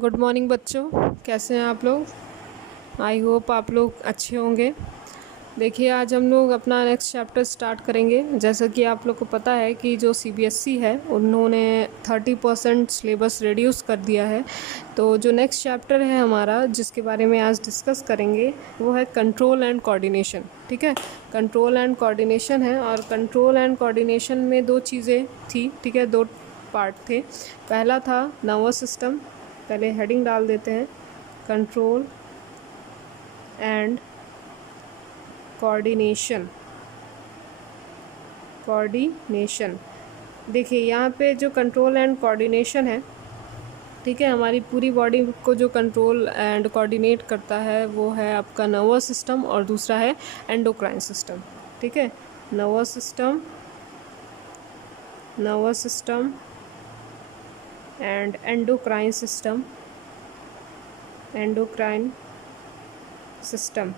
Good morning बच्चों, कैसे हैं आप लोग। आई होप आप लोग अच्छे होंगे। देखिए, आज हम लोग अपना नेक्स्ट चैप्टर स्टार्ट करेंगे। जैसा कि आप लोग को पता है कि जो सीबीएसई है उन्होंने 30% सिलेबस रिड्यूस कर दिया है। तो जो नेक्स्ट चैप्टर है हमारा, जिसके बारे में आज डिस्कस करेंगे, वो है कंट्रोल एंड कोऑर्डिनेशन। ठीक है, कंट्रोल एंड कोऑर्डिनेशन है। और कंट्रोल एंड कोऑर्डिनेशन में दो चीज़ें थी, ठीक है, दो पार्ट थे। पहला था नर्वस सिस्टम। पहले हेडिंग डाल देते हैं, कंट्रोल एंड कोऑर्डिनेशन। देखिए यहाँ पे जो कंट्रोल एंड कोऑर्डिनेशन है, ठीक है, हमारी पूरी बॉडी को जो कंट्रोल एंड कोऑर्डिनेट करता है वो है आपका नर्वस सिस्टम, और दूसरा है एंडोक्राइन सिस्टम। ठीक है, nervous system and endocrine system.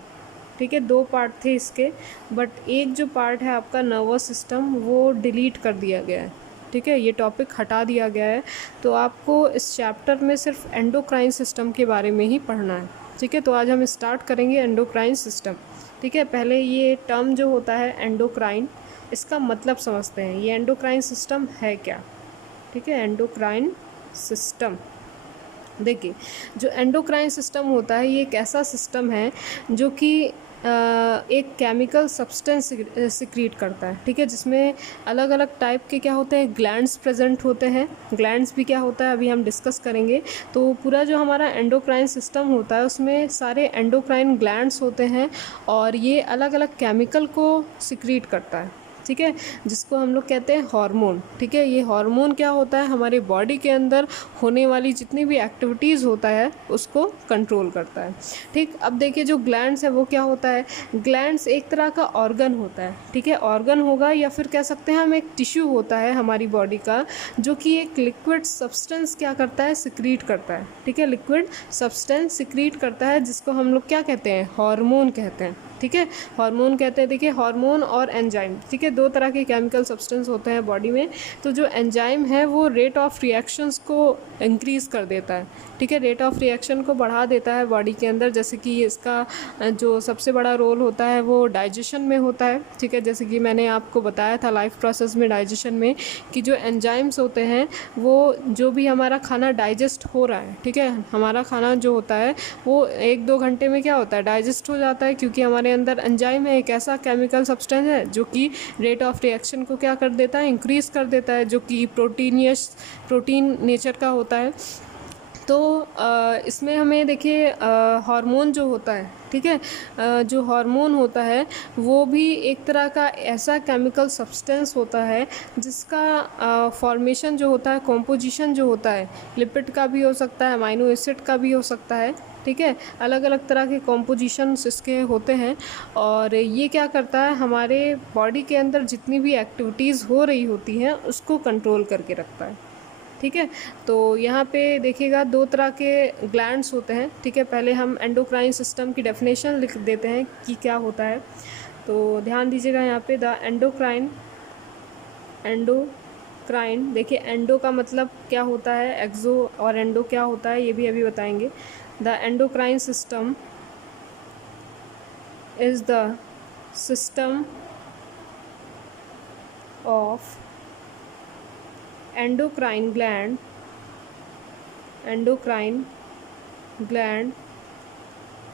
ठीक है, दो पार्ट थे इसके, बट एक जो पार्ट है आपका नर्वस सिस्टम वो डिलीट कर दिया गया है। ठीक है, ये टॉपिक हटा दिया गया है। तो आपको इस चैप्टर में सिर्फ एंडोक्राइन सिस्टम के बारे में ही पढ़ना है। ठीक है, तो आज हम स्टार्ट करेंगे एंडोक्राइन सिस्टम। ठीक है, पहले ये टर्म जो होता है एंडोक्राइन, इसका मतलब समझते हैं। ये एंडोक्राइन सिस्टम है क्या। ठीक है, एंडोक्राइन सिस्टम, देखिए जो एंडोक्राइन सिस्टम होता है ये एक ऐसा सिस्टम है जो कि एक केमिकल सब्सटेंस सिक्रीट करता है। ठीक है, जिसमें अलग अलग टाइप के क्या होते हैं, ग्लैंड्स प्रेजेंट होते हैं। ग्लैंड्स भी क्या होता है अभी हम डिस्कस करेंगे। तो पूरा जो हमारा एंडोक्राइन सिस्टम होता है उसमें सारे एंडोक्राइन ग्लैंड्स होते हैं, और ये अलग अलग केमिकल को सिक्रीट करता है। ठीक है, जिसको हम लोग कहते हैं हार्मोन। ठीक है, ये हार्मोन क्या होता है, हमारे बॉडी के अंदर होने वाली जितनी भी एक्टिविटीज़ होता है उसको कंट्रोल करता है। ठीक, अब देखिए जो ग्लैंड्स है वो क्या होता है, ग्लैंड्स एक तरह का ऑर्गन होता है। ठीक है, ऑर्गन होगा या फिर कह सकते हैं हम एक टिश्यू होता है हमारी बॉडी का, जो कि एक लिक्विड सब्सटेंस क्या करता है, सिक्रीट करता है। ठीक है, लिक्विड सब्सटेंस सिक्रीट करता है, जिसको हम लोग क्या कहते हैं, हार्मोन कहते हैं। ठीक है, हार्मोन कहते हैं। देखिए, हार्मोन और एंजाइम, ठीक है, दो तरह के केमिकल सब्सटेंस होते हैं बॉडी में। तो जो एंजाइम है वो रेट ऑफ रिएक्शंस को इंक्रीज़ कर देता है। ठीक है, रेट ऑफ रिएक्शन को बढ़ा देता है बॉडी के अंदर। जैसे कि इसका जो सबसे बड़ा रोल होता है वो डाइजेशन में होता है। ठीक है, जैसे कि मैंने आपको बताया था लाइफ प्रोसेस में, डाइजेशन में, कि जो एंजाइम्स होते हैं वो जो भी हमारा खाना डाइजेस्ट हो रहा है, ठीक है, हमारा खाना जो होता है वो 1-2 घंटे में क्या होता है, डाइजेस्ट हो जाता है। क्योंकि हमारे अंदर एंजाइम है, एक ऐसा केमिकल सब्सटेंस है जो कि रेट ऑफ रिएक्शन को क्या कर देता है, इंक्रीज़ कर देता है, जो कि प्रोटीन नेचर का होता है। तो इसमें हमें देखिए हार्मोन जो होता है, ठीक है, जो हार्मोन होता है वो भी एक तरह का ऐसा केमिकल सब्सटेंस होता है जिसका फॉर्मेशन जो होता है, कॉम्पोजिशन जो होता है, लिपिड का भी हो सकता है, अमाइनो एसिड का भी हो सकता है। ठीक है, अलग अलग तरह के कॉम्पोजिशंस इसके होते हैं। और ये क्या करता है, हमारे बॉडी के अंदर जितनी भी एक्टिविटीज़ हो रही होती हैं उसको कंट्रोल करके रखता है। ठीक है, तो यहाँ पे देखिएगा दो तरह के ग्लैंड्स होते हैं। ठीक है, पहले हम एंडोक्राइन सिस्टम की डेफिनेशन लिख देते हैं कि क्या होता है। तो ध्यान दीजिएगा यहाँ पे, द एंडोक्राइन, देखिए एंडो का मतलब क्या होता है, एक्सो, और एंडो क्या होता है ये भी अभी बताएंगे। The endocrine system is the system of endocrine gland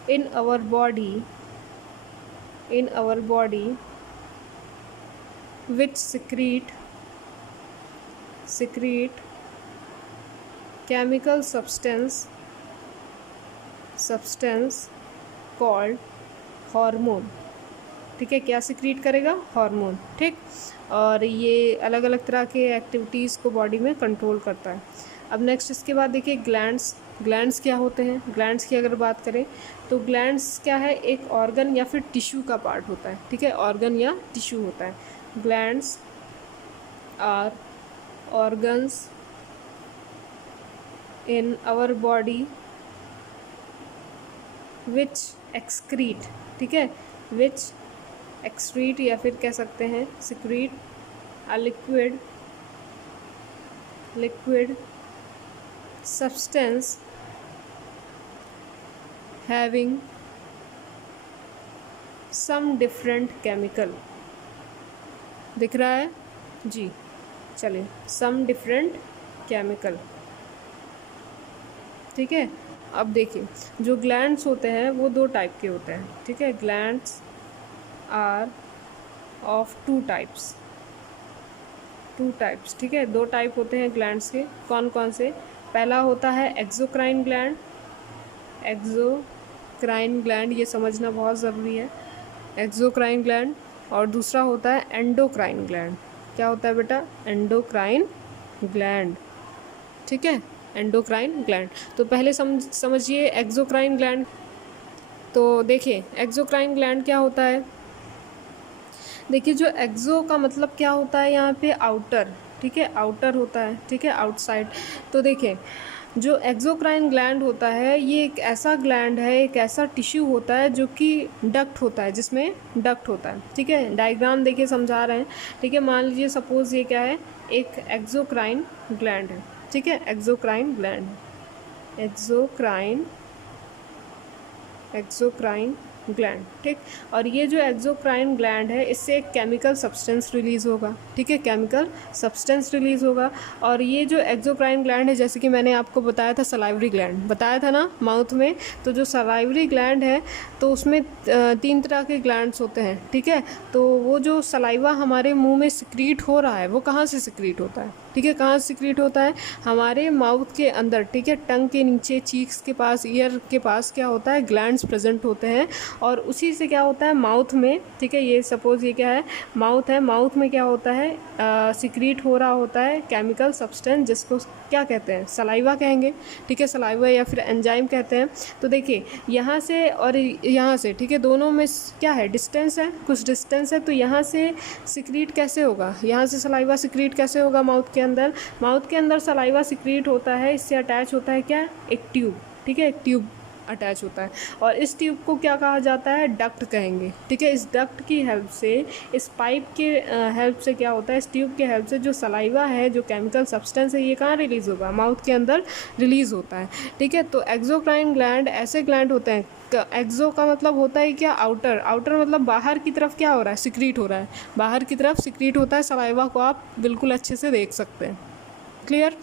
in our body which secrete chemical substance called hormone। ठीक है, क्या सिक्रीट करेगा, हार्मोन। ठीक, और ये अलग अलग तरह के एक्टिविटीज़ को बॉडी में कंट्रोल करता है। अब नेक्स्ट इसके बाद देखिए ग्लैंड्स क्या होते हैं। ग्लैंड्स की अगर बात करें तो ग्लैंड्स क्या है, एक ऑर्गन या फिर टिश्यू का पार्ट होता है। ठीक है, ऑर्गन या टिश्यू होता है। Glands are organs in our body which excrete, ठीक है, विच एक्सक्रीट या फिर कह सकते हैं secrete a liquid substance having some different chemical, दिख रहा है जी, चलिए, सम डिफरेंट केमिकल, ठीक है। अब देखिए, जो ग्लैंड्स होते हैं वो दो टाइप के होते हैं, ठीक है। Glands are of two types, ठीक है। दो टाइप होते हैं ग्लैंड्स के, कौन कौन से? पहला होता है एक्सोक्राइन ग्लैंड, एक्सोक्राइन ग्लैंड, ये समझना बहुत ज़रूरी है, एक्सोक्राइन ग्लैंड। और दूसरा होता है एंडोक्राइन ग्लैंड। क्या होता है बेटा? एंडोक्राइन ग्लैंड, ठीक है, एंडोक्राइन ग्लैंड। तो पहले समझिए एक्सोक्राइन ग्लैंड। तो देखिए एक्सोक्राइन ग्लैंड क्या होता है। देखिए, जो एक्सो का मतलब क्या होता है यहाँ पे? आउटर, ठीक है, आउटर होता है, ठीक है, आउटसाइड। तो देखिए, जो एक्सोक्राइन ग्लैंड होता है ये एक ऐसा ग्लैंड है, एक ऐसा टिश्यू होता है जो कि डक्ट होता है, जिसमें डक्ट होता है, ठीक है। डायग्राम देखिए समझा रहे हैं, ठीक है। मान लीजिए सपोज ये क्या है? एक एक्सोक्राइन ग्लैंड है, ठीक है, एक्सोक्राइन ग्लैंड, एक्सोक्राइन ग्लैंड, ठीक। और ये जो एक्सोक्राइन ग्लैंड है इससे एक केमिकल सब्सटेंस रिलीज़ होगा, ठीक है, केमिकल सब्सटेंस रिलीज़ होगा। और ये जो एक्सोक्राइन ग्लैंड है, जैसे कि मैंने आपको बताया था सलाइवरी ग्लैंड, बताया था ना माउथ में। तो जो सलाइवरी ग्लैंड है तो उसमें 3 तरह के ग्लैंड्स होते हैं, ठीक है। तो वो जो सलाइवा हमारे मुंह में सिक्रीट हो रहा है वो कहाँ से सिक्रीट होता है? ठीक है, कहाँ से सिक्रीट होता है? हमारे माउथ के अंदर, ठीक है, टंग के नीचे, चीक्स के पास, ईयर के पास क्या होता है? ग्लैंड्स प्रेजेंट होते हैं। और उसी से क्या होता है माउथ में, ठीक है, ये सपोज ये क्या है? माउथ है, माउथ में क्या होता है? सिक्रीट हो रहा होता है केमिकल सब्सटेंस, जिसको क्या कहते हैं? सलाइवा कहेंगे, ठीक है, सलाइवा या फिर एंजाइम कहते हैं। तो देखिए यहाँ से और यहाँ से, ठीक है, दोनों में क्या है? डिस्टेंस है, कुछ डिस्टेंस है। तो यहाँ से सिक्रीट कैसे होगा? यहाँ से सलाइवा सिक्रीट कैसे होगा माउथ के अंदर? माउथ के अंदर सलाइवा सिक्रीट होता है, इससे अटैच होता है क्या? एक ट्यूब, ठीक है, एक ट्यूब अटैच होता है। और इस ट्यूब को क्या कहा जाता है? डक्ट कहेंगे, ठीक है। इस डक्ट की हेल्प से, इस पाइप के हेल्प से क्या होता है? इस ट्यूब के हेल्प से जो सलाइवा है, जो केमिकल सब्सटेंस है, ये कहाँ रिलीज़ होगा? माउथ के अंदर रिलीज़ होता है, ठीक है। तो एक्सोक्राइन ग्लैंड ऐसे ग्लैंड होते हैं, एक्सो का मतलब होता है क्या? आउटर, आउटर मतलब बाहर की तरफ क्या हो रहा है? सिक्रीट हो रहा है, बाहर की तरफ सिक्रीट होता है सलाइवा को, आप बिल्कुल अच्छे से देख सकते हैं, क्लियर।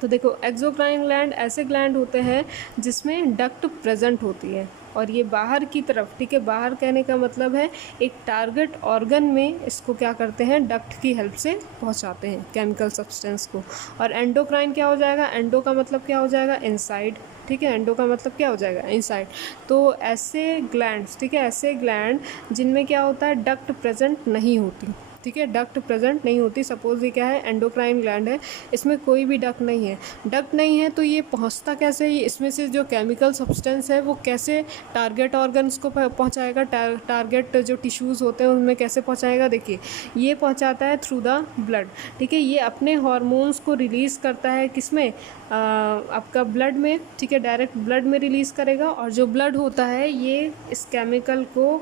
तो देखो एक्सोक्राइन ग्लैंड ऐसे ग्लैंड होते हैं जिसमें डक्ट प्रेजेंट होती है, और ये बाहर की तरफ, ठीक है, बाहर कहने का मतलब है एक टारगेट ऑर्गन में इसको क्या करते हैं? डक्ट की हेल्प से पहुंचाते हैं केमिकल सब्सटेंस को। और एंडोक्राइन क्या हो जाएगा? एंडो का मतलब क्या हो जाएगा? इनसाइड, ठीक है, एंडो का मतलब क्या हो जाएगा? इनसाइड। तो ऐसे ग्लैंड्स, ठीक है, ऐसे ग्लैंड जिनमें क्या होता है? डक्ट प्रेजेंट नहीं होती, ठीक है, डक्ट प्रेजेंट नहीं होती। सपोज ये क्या है? एंडोक्राइन ग्लैंड है, इसमें कोई भी डक्ट नहीं है। डक्ट नहीं है तो ये पहुंचता कैसे? इसमें से जो केमिकल सब्सटेंस है वो कैसे टारगेट ऑर्गन्स को पहुंचाएगा? टारगेट जो टिश्यूज़ होते हैं उनमें कैसे पहुंचाएगा? देखिए, ये पहुंचाता है थ्रू द ब्लड, ठीक है। ये अपने हार्मोन्स को रिलीज़ करता है किसमें? आपका ब्लड में, ठीक है, डायरेक्ट ब्लड में रिलीज़ करेगा। और जो ब्लड होता है ये इस केमिकल को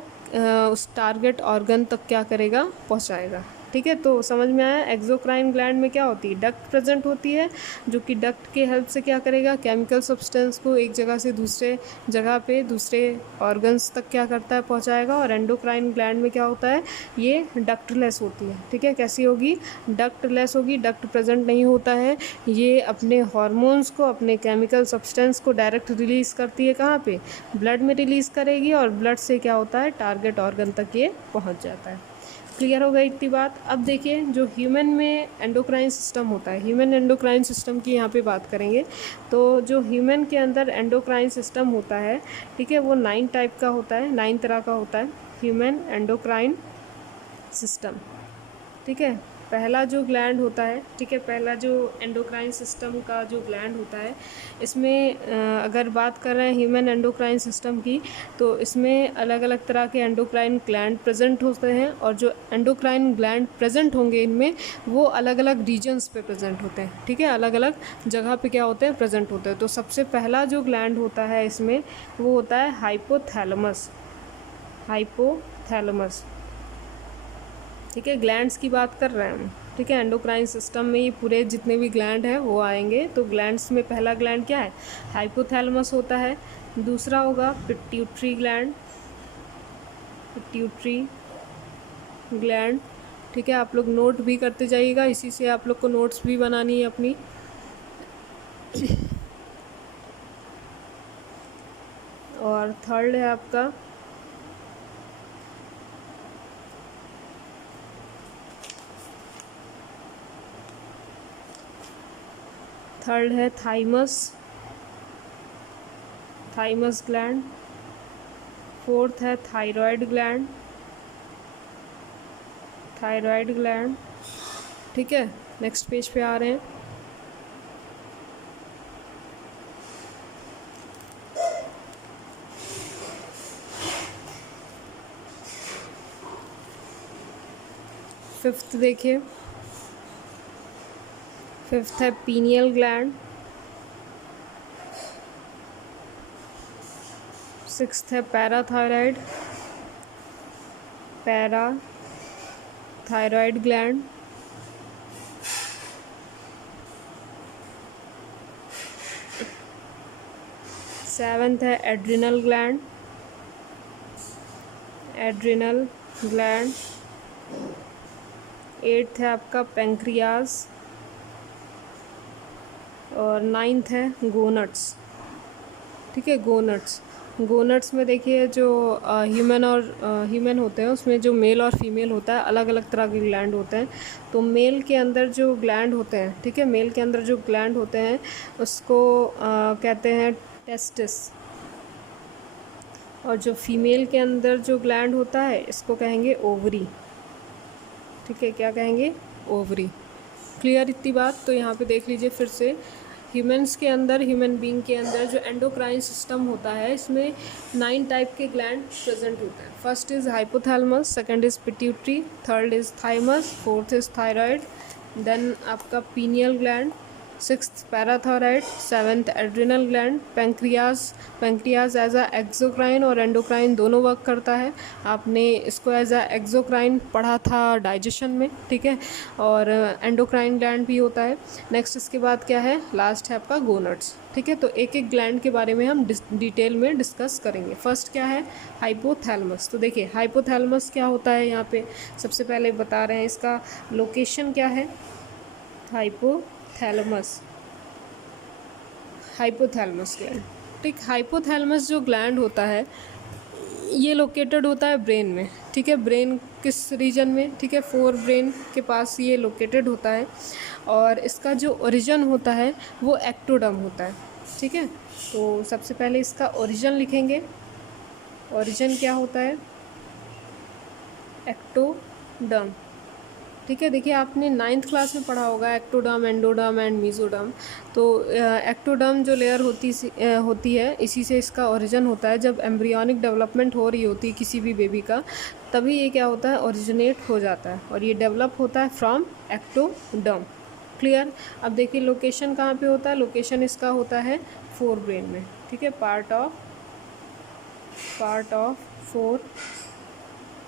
उस टारगेट ऑर्गन तक क्या करेगा? पहुंचाएगा, ठीक है। तो समझ में आया? एक्सोक्राइन ग्लैंड में क्या होती है? डक्ट प्रेजेंट होती है, जो कि डक्ट के हेल्प से क्या करेगा? केमिकल सब्सटेंस को एक जगह से दूसरे जगह पे, दूसरे ऑर्गन्स तक क्या करता है? पहुंचाएगा। और एंडोक्राइन ग्लैंड में क्या होता है? ये डक्टलेस होती है, ठीक है। कैसी होगी? डक्टलेस होगी, डक्ट प्रेजेंट नहीं होता है। ये अपने हार्मोन्स को, अपने केमिकल सब्सटेंस को डायरेक्ट रिलीज़ करती है, कहाँ पे? ब्लड में रिलीज़ करेगी, और ब्लड से क्या होता है? टारगेट ऑर्गन तक ये पहुँच जाता है। क्लियर हो गई इतनी बात। अब देखिए, जो ह्यूमन में एंडोक्राइन सिस्टम होता है, ह्यूमन एंडोक्राइन सिस्टम की यहाँ पे बात करेंगे। तो जो ह्यूमन के अंदर एंडोक्राइन सिस्टम होता है, ठीक है, वो 9 टाइप का होता है, 9 तरह का होता है ह्यूमन एंडोक्राइन सिस्टम, ठीक है। पहला जो ग्लैंड होता है, ठीक है, पहला जो एंडोक्राइन सिस्टम का जो ग्लैंड होता है, इसमें अगर बात कर रहे हैं ह्यूमन एंडोक्राइन सिस्टम की, तो इसमें अलग अलग तरह के एंडोक्राइन ग्लैंड प्रेजेंट होते हैं। और जो एंडोक्राइन ग्लैंड प्रेजेंट होंगे इनमें, वो अलग अलग रीजन्स पे प्रेजेंट होते हैं, ठीक है, अलग अलग जगह पे क्या होते हैं? प्रेजेंट होते हैं। तो सबसे पहला जो ग्लैंड होता है इसमें, वो होता है हाइपोथैलेमस, हाइपोथैलेमस, ठीक है। ग्लैंड्स की बात कर रहे हैं हम, ठीक है। एंडोक्राइन सिस्टम में ये पूरे जितने भी ग्लैंड हैं वो आएंगे। तो ग्लैंड्स में पहला ग्लैंड क्या है? हाइपोथैलेमस होता है, दूसरा होगा पिट्यूटरी ग्लैंड, पिट्यूटरी ग्लैंड। ठीक है, आप लोग नोट भी करते जाइएगा, इसी से आप लोग को नोट्स भी बनानी है अपनी। और थर्ड है आपका थाइमस, थाइमस ग्लैंड। फोर्थ है थायराइड ग्लैंड, थायराइड ग्लैंड। ठीक है, नेक्स्ट पेज पे आ रहे हैं। फिफ्थ देखिए, फिफ्थ है पीनियल ग्लैंड। सिक्स्थ है पैराथायराइड, पैराथायराइड ग्लैंड। सेवेंथ है adrenal gland, adrenal gland. Eighth है आपका पेंक्रियाज। और नाइन्थ है गोनट्स। ठीक है, गोनट्स। गोनट्स में देखिए जो ह्यूमन होते हैं उसमें जो मेल और फीमेल होता है, अलग अलग तरह के ग्लैंड होते हैं। तो मेल के अंदर जो ग्लैंड होते हैं, ठीक है, मेल के अंदर जो ग्लैंड होते हैं उसको कहते हैं टेस्टिस। और जो फीमेल के अंदर जो ग्लैंड होता है इसको कहेंगे ओवरी। ठीक है, क्या कहेंगे? ओवरी। क्लियर इतनी बात? तो यहाँ पे देख लीजिए फिर से, ह्यूमंस के अंदर, ह्यूमन बीइंग के अंदर जो एंडोक्राइन सिस्टम होता है इसमें 9 टाइप के ग्लैंड प्रेजेंट होते हैं। First is hypothalamus, second is pituitary, third is thymus, fourth is thyroid, then आपका pineal gland, sixth parathyroid, seventh adrenal gland, pancreas as a exocrine और एंडोक्राइन दोनों वर्क करता है। आपने इसको एज अ एक्सोक्राइन पढ़ा था डाइजेशन में, ठीक है, और एंडोक्राइन ग्लैंड भी होता है। नेक्स्ट इसके बाद क्या है? लास्ट है आपका गोनट्स। ठीक है, तो एक एक ग्लैंड के बारे में हम डिटेल में डिस्कस करेंगे। फर्स्ट क्या है? हाइपोथैलेमस। तो देखिए हाइपोथैलेमस क्या होता है, यहाँ पे सबसे पहले बता रहे हैं इसका लोकेशन क्या है। Hypothalamus, hypothalamus gland. ठीक, हाइपोथैलेमस जो ग्लैंड होता है ये लोकेटेड होता है ब्रेन में। ठीक है, ब्रेन किस रीजन में? ठीक है, फोर ब्रेन के पास ये लोकेटेड होता है। और इसका जो ओरिजिन होता है वो एक्टोडर्म होता है। ठीक है, तो सबसे पहले इसका ओरिजिन लिखेंगे। ओरिजिन क्या होता है? एक्टोडर्म। ठीक है, देखिए आपने 9th क्लास में पढ़ा होगा एक्टोडर्म, एंडोडर्म एंड मीजोडर्म। तो एक्टोडर्म जो लेयर होती है इसी से इसका ओरिजिन होता है। जब एम्ब्रियोनिक डेवलपमेंट हो रही होती है किसी भी बेबी का, तभी ये क्या होता है? ओरिजिनेट हो जाता है और ये डेवलप होता है फ्रॉम एक्टोडर्म। क्लियर? अब देखिए लोकेशन कहाँ पे होता है? लोकेशन इसका होता है फोर ब्रेन में। ठीक है, पार्ट ऑफ फोर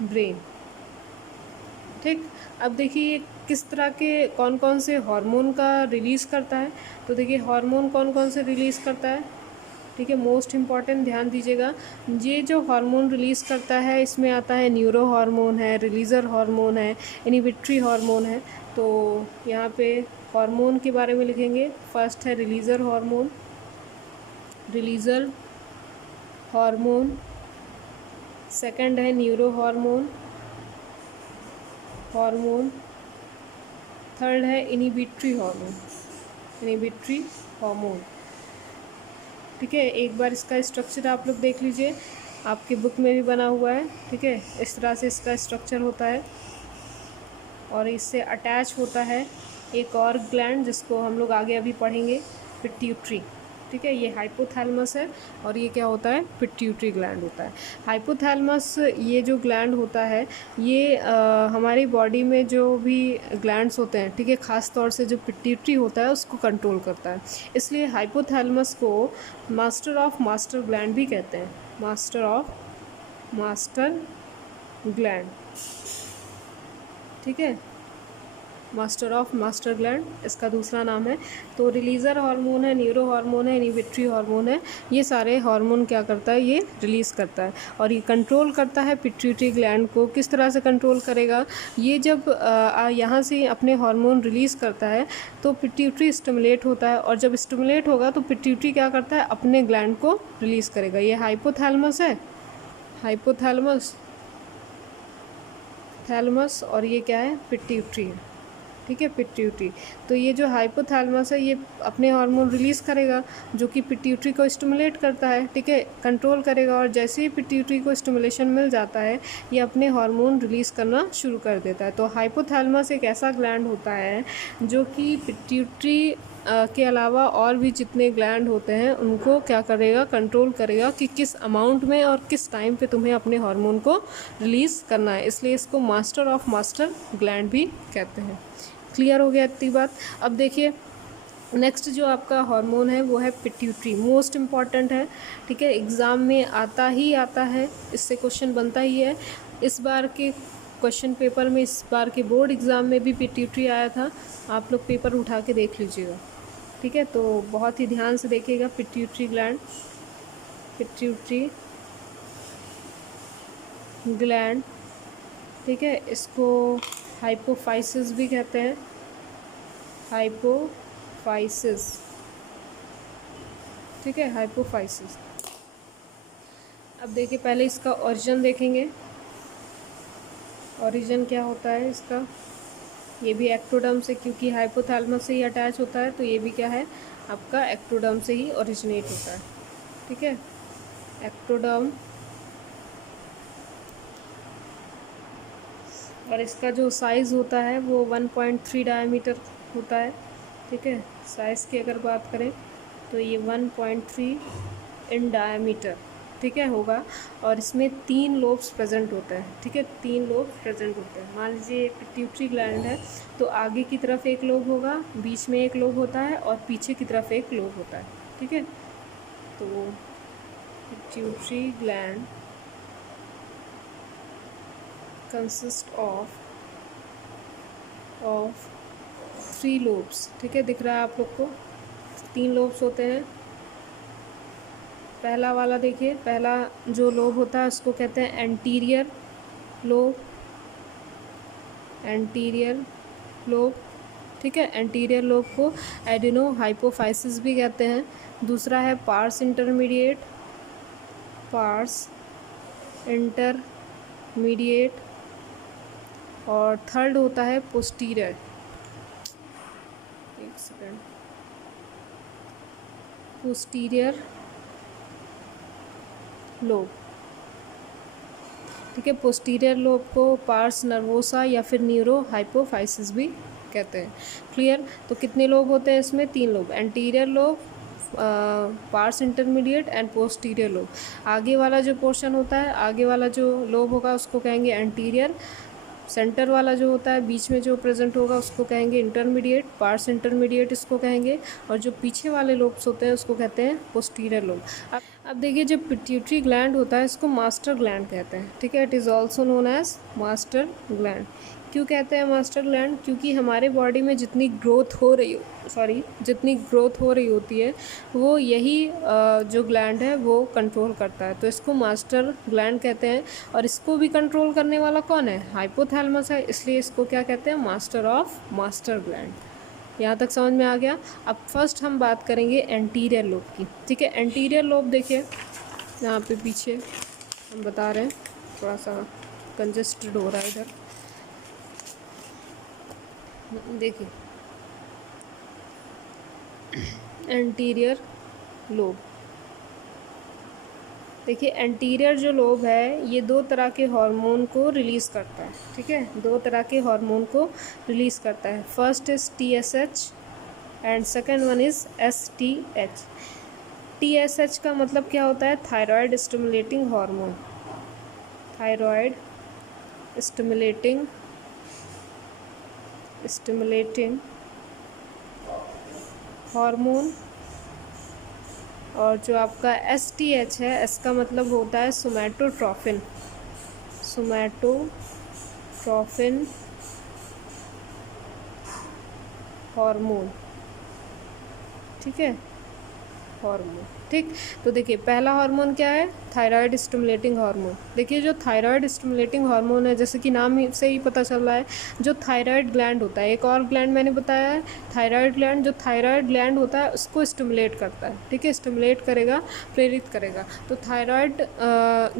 ब्रेन। ठीक, अब देखिए ये किस तरह के कौन कौन से हार्मोन का रिलीज़ करता है। तो देखिए हार्मोन कौन कौन से रिलीज़ करता है। ठीक है, मोस्ट इम्पॉर्टेंट ध्यान दीजिएगा। ये जो हार्मोन रिलीज़ करता है इसमें आता है न्यूरो हार्मोन है, रिलीज़र हार्मोन है, इनिबिटरी हार्मोन है। तो यहाँ पे हार्मोन के बारे में लिखेंगे। फर्स्ट है releaser hormone, releaser hormone. Second है न्यूरो हार्मोन, थर्ड है इनिबिटरी हार्मोन, इनिबिटरी हार्मोन। ठीक है, एक बार इसका स्ट्रक्चर आप लोग देख लीजिए, आपके बुक में भी बना हुआ है। ठीक है, इस तरह से इसका स्ट्रक्चर होता है और इससे अटैच होता है एक और ग्लैंड जिसको हम लोग आगे अभी पढ़ेंगे, पिट्यूटरी। ठीक है, ये हाइपोथैलेमस है और ये क्या होता है? पिट्यूटरी ग्लैंड होता है। हाइपोथैलेमस ये जो ग्लैंड होता है ये हमारी बॉडी में जो भी ग्लैंड्स होते हैं, ठीक है, ख़ास तौर से जो पिट्यूटरी होता है उसको कंट्रोल करता है। इसलिए हाइपोथैलेमस को मास्टर ऑफ मास्टर ग्लैंड भी कहते हैं, मास्टर ऑफ मास्टर ग्लैंड। ठीक है, मास्टर ऑफ मास्टर ग्लैंड इसका दूसरा नाम है। तो रिलीज़र हार्मोन है, न्यूरो हार्मोन है, इनिबिटरी हार्मोन है, ये सारे हार्मोन क्या करता है, ये रिलीज़ करता है और ये कंट्रोल करता है पिट्यूटरी ग्लैंड को। किस तरह से कंट्रोल करेगा, ये जब यहाँ से अपने हार्मोन रिलीज़ करता है तो पिट्यूटरी स्टिमुलेट होता है और जब स्टिमुलेट होगा तो पिट्यूटरी क्या करता है, अपने ग्लैंड को रिलीज़ करेगा। ये हाइपोथैलेमस है, हाइपोथैलेमस, थैलेमस, और ये क्या है, पिट्यूटरी है, ठीक है, पिट्यूटरी। तो ये जो हाइपोथैलेमस है ये अपने हार्मोन रिलीज़ करेगा जो कि पिट्यूटरी को स्टिमुलेट करता है, ठीक है, कंट्रोल करेगा। और जैसे ही पिट्यूटरी को स्टिमुलेशन मिल जाता है ये अपने हार्मोन रिलीज़ करना शुरू कर देता है। तो हाइपोथैलेमस एक ऐसा ग्लैंड होता है जो कि पिट्यूटरी के अलावा और भी जितने ग्लैंड होते हैं उनको क्या करेगा, कंट्रोल करेगा कि किस अमाउंट में और किस टाइम पे तुम्हें अपने हार्मोन को रिलीज़ करना है। इसलिए इसको मास्टर ऑफ मास्टर ग्लैंड भी कहते हैं। क्लियर हो गया इतनी बात। अब देखिए नेक्स्ट जो आपका हार्मोन है वो है पिट्यूटरी, मोस्ट इम्पॉर्टेंट है, ठीक है, एग्ज़ाम में आता ही आता है, इससे क्वेश्चन बनता ही है। इस बार के क्वेश्चन पेपर में, इस बार के बोर्ड एग्ज़ाम में भी पिट्यूटरी आया था, आप लोग पेपर उठा के देख लीजिएगा, ठीक है। तो बहुत ही ध्यान से देखिएगा पिट्यूटरी ग्लैंड, पिट्यूटरी ग्लैंड, ठीक है, इसको हाइपोफाइसिस भी कहते हैं, हाइपोफाइसिस, ठीक है, हाइपोफाइसिस। अब देखिए पहले इसका ओरिजिन देखेंगे, ओरिजिन क्या होता है इसका। ये भी एक्टोडर्म से, क्योंकि हाइपोथैलेमस से ही अटैच होता है तो ये भी क्या है, आपका एक्टोडर्म से ही ओरिजिनेट होता है, ठीक है, एक्टोडर्म। और इसका जो साइज़ होता है वो 1.3 डायमीटर होता है, ठीक है, साइज़ की अगर बात करें तो ये 1.3 इन डायमीटर, ठीक है, होगा। और इसमें 3 लोब्स प्रेजेंट होते हैं, ठीक है, 3 लोब प्रेजेंट होते हैं। मान लीजिए पिट्यूटरी ग्लैंड है तो आगे की तरफ एक लोब होगा, बीच में एक लोब होता है और पीछे की तरफ एक लोब होता है, ठीक है। तो pituitary gland consist of 3 lobes, ठीक है, दिख रहा है आप लोग को, 3 लोब्स होते हैं। पहला वाला देखिए, पहला जो लोब होता है उसको कहते हैं एंटीरियर लोब, एंटीरियर लोब, ठीक है, एंटीरियर लोब को एडिनो हाइपोफाइसिस भी कहते हैं। दूसरा है पार्स इंटरमीडिएट, पार्स इंटरमीडिएट, और थर्ड होता है पोस्टीरियर, एक सेकेंड, पोस्टीरियर लोब, ठीक है, पोस्टीरियर लोब को पार्स नर्वोसा या फिर न्यूरो हाइपोफाइसिस भी कहते हैं। क्लियर। तो कितने लोब होते हैं इसमें, 3 lobe, anterior lobe, pars intermediate and posterior lobe. आगे वाला जो पोर्शन होता है, आगे वाला जो लोब होगा उसको कहेंगे एंटीरियर, सेंटर वाला जो होता है बीच में जो प्रेजेंट होगा उसको कहेंगे इंटरमीडिएट, पार्स इंटरमीडिएट इसको कहेंगे, और जो पीछे वाले लोब्स होते हैं उसको कहते हैं पोस्टीरियर लोब। अब देखिए जो पिट्यूटरी ग्लैंड होता है इसको मास्टर ग्लैंड कहते हैं, ठीक है, it is also known as master gland. क्यों कहते हैं मास्टर ग्लैंड, क्योंकि हमारे बॉडी में जितनी ग्रोथ हो रही होती है वो यही जो ग्लैंड है वो कंट्रोल करता है, तो इसको मास्टर ग्लैंड कहते हैं। और इसको भी कंट्रोल करने वाला कौन है, हाइपोथैलेमस है, इसलिए इसको क्या कहते हैं, मास्टर ऑफ मास्टर ग्लैंड। यहाँ तक समझ में आ गया। अब फर्स्ट हम बात करेंगे एंटीरियर लोब की, ठीक है। एंटीरियर लोब देखिए यहाँ पे पीछे हम बता रहे हैं, थोड़ा सा कंजेस्टेड हो रहा है इधर, देखिए एंटीरियर लोब, देखिए एंटीरियर जो लोब है ये 2 तरह के हार्मोन को रिलीज़ करता है, ठीक है, 2 तरह के हार्मोन को रिलीज़ करता है। First is TSH and second one is STH। TSH का मतलब क्या होता है, thyroid stimulating hormone, thyroid stimulating hormone. और जो आपका STH है, इसका मतलब होता है सोमैटोट्रोफिन, सोमैटोट्रोफिन हार्मोन, ठीक है, हार्मोन, ठीक। तो देखिए पहला हार्मोन क्या है, थायराइड स्टिमुलेटिंग हार्मोन। देखिए जो थायराइड स्टिमुलेटिंग हार्मोन है, जैसे कि नाम से ही पता चल रहा है, जो थायराइड ग्लैंड होता है, एक और ग्लैंड मैंने बताया है थायराइड ग्लैंड, जो थायराइड ग्लैंड होता है उसको स्टिमुलेट करता है, ठीक है, स्टिमुलेट करेगा, प्रेरित करेगा। तो थायराइड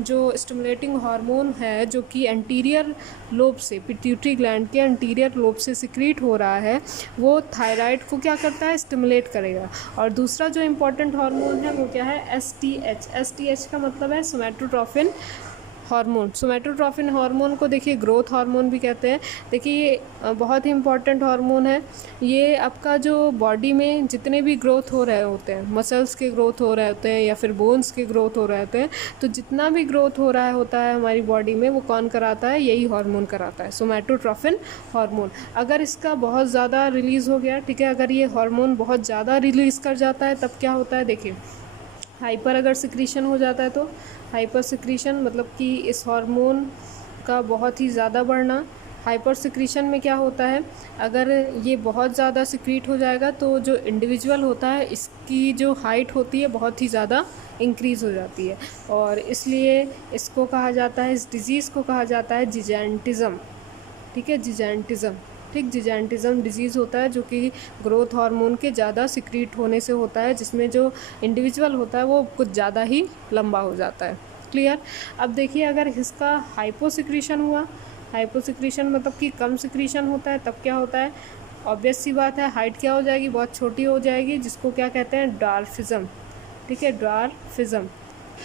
जो स्टिमुलेटिंग हार्मोन है, जो कि एंटीरियर लोब से, पिट्यूटरी ग्लैंड के एंटीरियर लोब से सिक्रीट हो रहा है, वो थायराइड को क्या करता है, स्टिमुलेट करेगा। और दूसरा जो इम्पॉर्टेंट हार्मोन है वो क्या है, STH। STH का मतलब है सोमैटोट्रोपिन हार्मोन। सोमैटोट्रोपिन हार्मोन को देखिए ग्रोथ हार्मोन भी कहते हैं। देखिए ये बहुत ही इम्पॉर्टेंट हार्मोन है। ये आपका जो बॉडी में जितने भी ग्रोथ हो रहे होते हैं, मसल्स के ग्रोथ हो रहे होते हैं या फिर बोन्स के ग्रोथ हो रहे होते हैं, तो जितना भी ग्रोथ हो रहा होता है हमारी बॉडी में, वो कौन कराता है, यही हार्मोन कराता है, सोमैटोट्रोपिन हार्मोन। अगर इसका बहुत ज़्यादा रिलीज़ हो गया, ठीक है, अगर ये हार्मोन बहुत ज़्यादा रिलीज़ कर जाता है, तब क्या होता है, देखिए हाइपर अगर सिक्रीशन हो जाता है, तो हाइपर सिक्रीशन मतलब कि इस हार्मोन का बहुत ही ज़्यादा बढ़ना। हाइपर सिक्रीशन में क्या होता है, अगर ये बहुत ज़्यादा सिक्रीट हो जाएगा तो जो इंडिविजुअल होता है, इसकी जो हाइट होती है बहुत ही ज़्यादा इंक्रीज़ हो जाती है, और इसलिए इसको कहा जाता है, इस डिज़ीज़ को कहा जाता है जिजेंटिज़म, ठीक है, जिजेंटिज़म, ठीक। जिजेंटिज़म डिजीज़ होता है जो कि ग्रोथ हार्मोन के ज़्यादा सिक्रीट होने से होता है, जिसमें जो इंडिविजुअल होता है वो कुछ ज़्यादा ही लंबा हो जाता है। क्लियर। अब देखिए अगर इसका हाइपोसिक्रीशन हुआ, हाइपोसिक्रीशन मतलब कि कम सिक्रीशन होता है, तब क्या होता है, ऑब्वियस सी बात है, हाइट क्या हो जाएगी, बहुत छोटी हो जाएगी, जिसको क्या कहते हैं, ड्वार्फिज़म, ठीक है, ड्वार्फिज़म,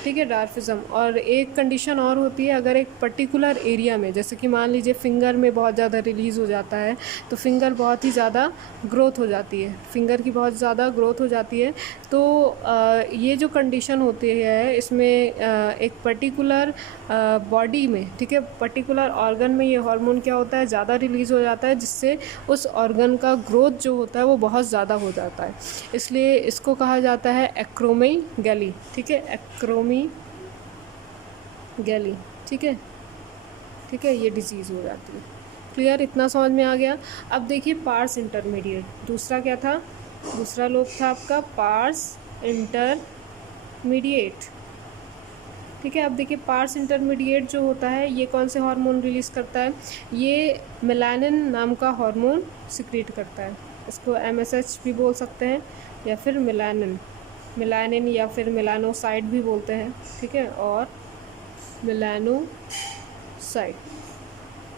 ठीक है, ड्वार्फिज़म। और एक कंडीशन और होती है, अगर एक पर्टिकुलर एरिया में, जैसे कि मान लीजिए फिंगर में बहुत ज़्यादा रिलीज़ हो जाता है, तो फिंगर बहुत ही ज़्यादा ग्रोथ हो जाती है, फिंगर की बहुत ज़्यादा ग्रोथ हो जाती है, तो ये जो कंडीशन होती है, इसमें एक पर्टिकुलर बॉडी में, ठीक है, पर्टिकुलर ऑर्गन में ये हार्मोन क्या होता है, ज़्यादा रिलीज़ हो जाता है, जिससे उस ऑर्गन का ग्रोथ जो होता है वो बहुत ज़्यादा हो जाता है। इसलिए इसको कहा जाता है एक्रोमेगैली, ठीक है, एक्रोमेगैली, ठीक है, ठीक है, ये डिजीज़ हो जाती है। क्लियर, इतना समझ में आ गया। अब देखिए पार्स इंटरमीडिएट, दूसरा क्या था, दूसरा लोब था आपका पार्स इंटरमीडिएट, ठीक है। अब देखिए पार्स इंटरमीडिएट जो होता है, ये कौन से हार्मोन रिलीज़ करता है, ये मेलानिन नाम का हार्मोन सिक्रीट करता है। इसको MSH भी बोल सकते हैं, या फिर मेलानिन, मेलानिन या फिर मेलानोसाइट भी बोलते हैं, ठीक है, और मेलानोसाइट,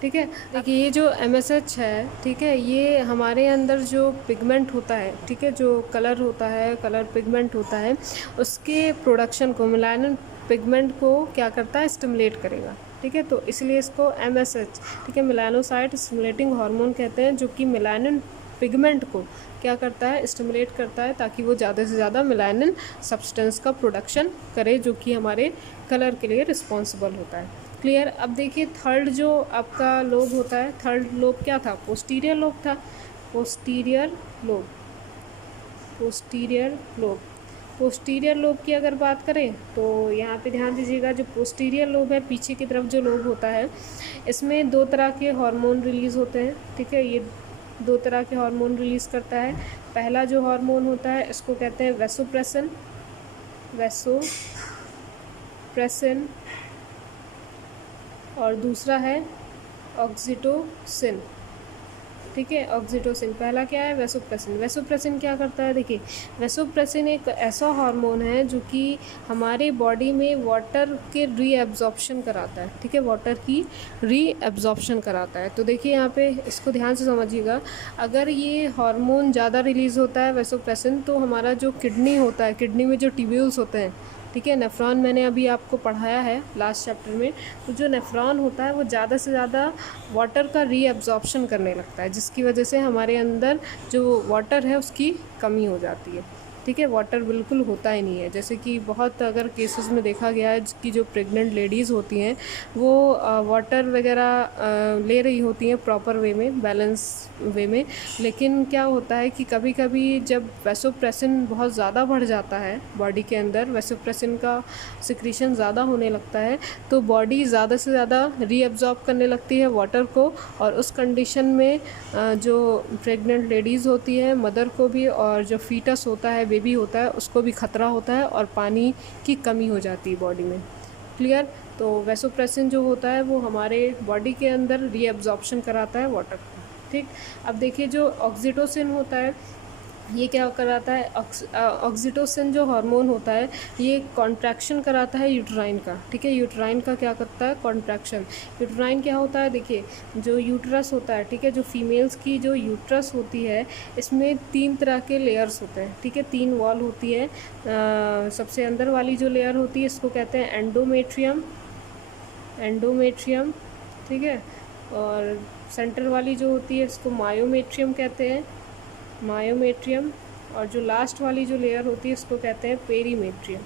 ठीक है। देखिए ये जो MSH है, ठीक है, ये हमारे अंदर जो पिगमेंट होता है, ठीक है, जो कलर होता है, कलर पिगमेंट होता है, उसके प्रोडक्शन को, मेलानिन पिगमेंट को क्या करता है, स्टिमुलेट करेगा, ठीक है। तो इसलिए इसको MSH, ठीक है, मेलानोसाइट स्टिमुलेटिंग हार्मोन कहते हैं, जो कि मेलानिन पिगमेंट को क्या करता है, स्टिमुलेट करता है, ताकि वो ज़्यादा से ज़्यादा मेलानिन सब्सटेंस का प्रोडक्शन करे, जो कि हमारे कलर के लिए रिस्पॉन्सिबल होता है। क्लियर। अब देखिए थर्ड जो आपका लोब होता है, थर्ड लोब क्या था, पोस्टीरियर लोब था, posterior lobe, posterior lobe. Posterior lobe की अगर बात करें तो यहाँ पे ध्यान दीजिएगा, जो पोस्टीरियर लोब है, पीछे की तरफ जो लोब होता है, इसमें दो तरह के हार्मोन रिलीज़ होते हैं, ठीक है, ये दो तरह के हार्मोन रिलीज़ करता है। पहला जो हार्मोन होता है, इसको कहते हैं वैसोप्रेसिन, वैसोप्रेसिन, और दूसरा है ऑक्सीटोसिन, ठीक है, ऑक्सीटोसिन। पहला क्या है, वैसोप्रेसिन। वैसोप्रेसिन क्या करता है, देखिए वैसोप्रेसिन एक ऐसा हार्मोन है जो कि हमारे बॉडी में वाटर के रीएब्जॉर्प्शन कराता है, ठीक है, वाटर की रीएब्जॉर्प्शन कराता है। तो देखिए यहाँ पे इसको ध्यान से समझिएगा, अगर ये हार्मोन ज़्यादा रिलीज़ होता है वैसोप्रेसिन, तो हमारा जो किडनी होता है, किडनी में जो ट्यूब्यूल्स होते हैं, ठीक है, नेफ्रॉन मैंने अभी आपको पढ़ाया है लास्ट चैप्टर में, तो जो नेफ्रॉन होता है वो ज़्यादा से ज़्यादा वाटर का रीअब्जॉर्प्शन करने लगता है, जिसकी वजह से हमारे अंदर जो वाटर है उसकी कमी हो जाती है, ठीक है, वाटर बिल्कुल होता ही नहीं है। जैसे कि बहुत अगर केसेस में देखा गया है कि जो प्रेग्नेंट लेडीज़ होती हैं वो वाटर वगैरह ले रही होती हैं प्रॉपर वे में, बैलेंस वे में, लेकिन क्या होता है कि कभी कभी जब वैसोप्रेसिन बहुत ज़्यादा बढ़ जाता है बॉडी के अंदर, वैसोप्रेसिन का सिक्रीशन ज़्यादा होने लगता है, तो बॉडी ज़्यादा से ज़्यादा रीअब्जॉर्ब करने लगती है वाटर को, और उस कंडीशन में जो प्रेग्नेंट लेडीज़ होती है, मदर को भी, और जो फीटस होता है, बेबी होता है, उसको भी खतरा होता है और पानी की कमी हो जाती है बॉडी में। क्लियर? तो वैसोप्रेसिन जो होता है वो हमारे बॉडी के अंदर रीअब्जॉर्प्शन कराता है वाटर को। ठीक, अब देखिए जो ऑक्सीटोसिन होता है ये क्या कराता है, ऑक्सीटोसिन जो हार्मोन होता है ये कॉन्ट्रैक्शन कराता है यूट्राइन का। ठीक है, यूट्राइन का क्या करता है, कॉन्ट्रैक्शन। यूट्राइन क्या होता है, देखिए जो यूट्रस होता है, ठीक है, जो फीमेल्स की जो यूट्रस होती है इसमें 3 तरह के लेयर्स होते हैं। ठीक है, 3 वॉल होती है। सबसे अंदर वाली जो लेयर होती है इसको कहते हैं एंडोमेट्रियम, एंडोमेट्रियम, ठीक है, और सेंटर वाली जो होती है इसको मायोमेट्रियम कहते हैं, मायोमेट्रियम, और जो लास्ट वाली जो लेयर होती है इसको कहते हैं पेरीमेट्रियम।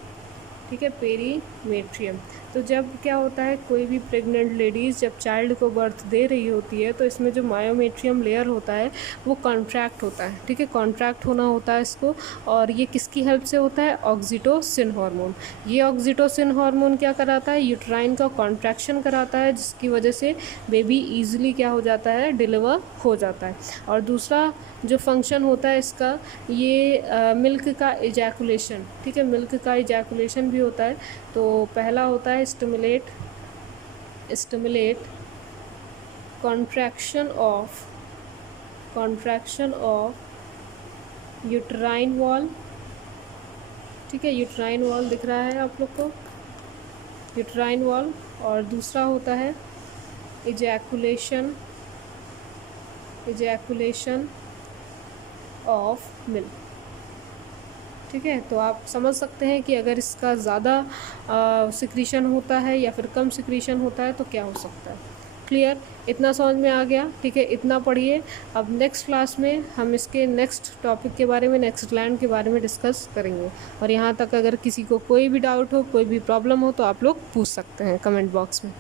ठीक है, पेरीमेट्रियम। तो जब क्या होता है, कोई भी प्रेग्नेंट लेडीज़ जब चाइल्ड को बर्थ दे रही होती है तो इसमें जो मायोमेट्रियम लेयर होता है वो कॉन्ट्रैक्ट होता है। ठीक है, कॉन्ट्रैक्ट होना होता है इसको, और ये किसकी हेल्प से होता है, ऑक्सीटोसिन हार्मोन। ये ऑक्सीटोसिन हार्मोन क्या कराता है, यूट्राइन का कॉन्ट्रैक्शन कराता है, जिसकी वजह से बेबी ईजिली क्या हो जाता है, डिलीवर हो जाता है। और दूसरा जो फंक्शन होता है इसका, ये मिल्क का इजैकुलेशन। ठीक है, मिल्क का इजैकुलेशन भी होता है। तो पहला होता है stimulate contraction of uterine wall. ठीक है, यूट्राइन वॉल दिख रहा है आप लोग को, यूट्राइन वॉल। और दूसरा होता है इजैकुलेशन ऑफ मिल्क। ठीक है, तो आप समझ सकते हैं कि अगर इसका ज़्यादा सिक्रीशन होता है या फिर कम सिक्रीशन होता है तो क्या हो सकता है। क्लियर? इतना समझ में आ गया? ठीक है, इतना पढ़िए। अब नेक्स्ट क्लास में हम इसके नेक्स्ट टॉपिक के बारे में, नेक्स्ट ग्लैंड के बारे में डिस्कस करेंगे। और यहाँ तक अगर किसी को कोई भी डाउट हो, कोई भी प्रॉब्लम हो तो आप लोग पूछ सकते हैं कमेंट बॉक्स में।